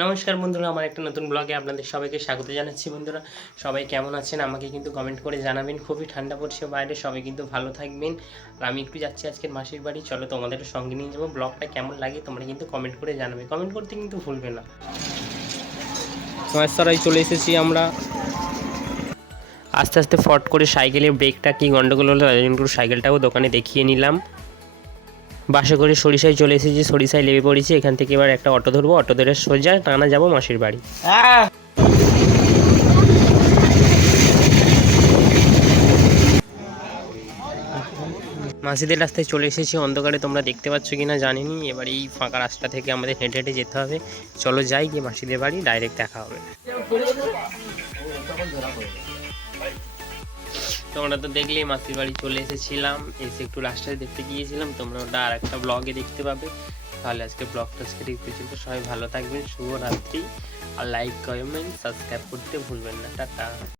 নমস্কার বন্ধুরা, আমার একটা নতুন ব্লগে আপনাদের সবাইকে স্বাগত জানাচ্ছি বন্ধুরা। সবাই কেমন আছেন? আমাকে কিন্তু কমেন্ট করে জানাবেন। খুবই ঠান্ডা পড়ছে বাইরে, সবাই কিন্তু ভালো থাকবেন। আর আমি একটু যাচ্ছি আজকের মাসির বাড়ি। চলো তোমাদের সঙ্গে নিয়ে যাব। ব্লগটা কেমন লাগে তোমরা কিন্তু কমেন্ট করে জানাবে। কমেন্ট করতে কিন্তু ভুলবে না। সরাই চলে এসেছি আমরা। আস্তে আস্তে ফট করে সাইকেলের ব্রেকটা কি গন্ডগোল হলো সাইকেলটাও দোকানে দেখিয়ে নিলাম। বাসে করে সরিষায় চলে এসেছি সরিষায় লেবে পড়েছি এখান থেকে এবার একটা অটো ধরবো অটো ধরে সোজা টানা যাব মাসির বাড়ি। মাসিদের রাস্তায় চলে এসেছি অন্ধকারে তোমরা দেখতে পাচ্ছ কি না জানিনি এবার এই ফাঁকা রাস্তা থেকে আমাদের হেঁটে হেঁটে যেতে হবে। চলো যাই গিয়ে মাসিদের বাড়ি ডাইরেক্ট দেখা হবে। তোমরা তো দেখলে মাসির বাড়ি চলে এসেছিলাম, এসে একটু রাস্তায় দেখতে গিয়েছিলাম। তোমরা ওটা আর একটা ব্লগে দেখতে পাবে। তাহলে আজকে ব্লগটা আজকে দেখতে পর্যন্ত। সবাই ভালো থাকবেন, শুভরাত্রি। আর লাইক কমেন্ট সাবস্ক্রাইব করতে ভুলবেন না। টাটা।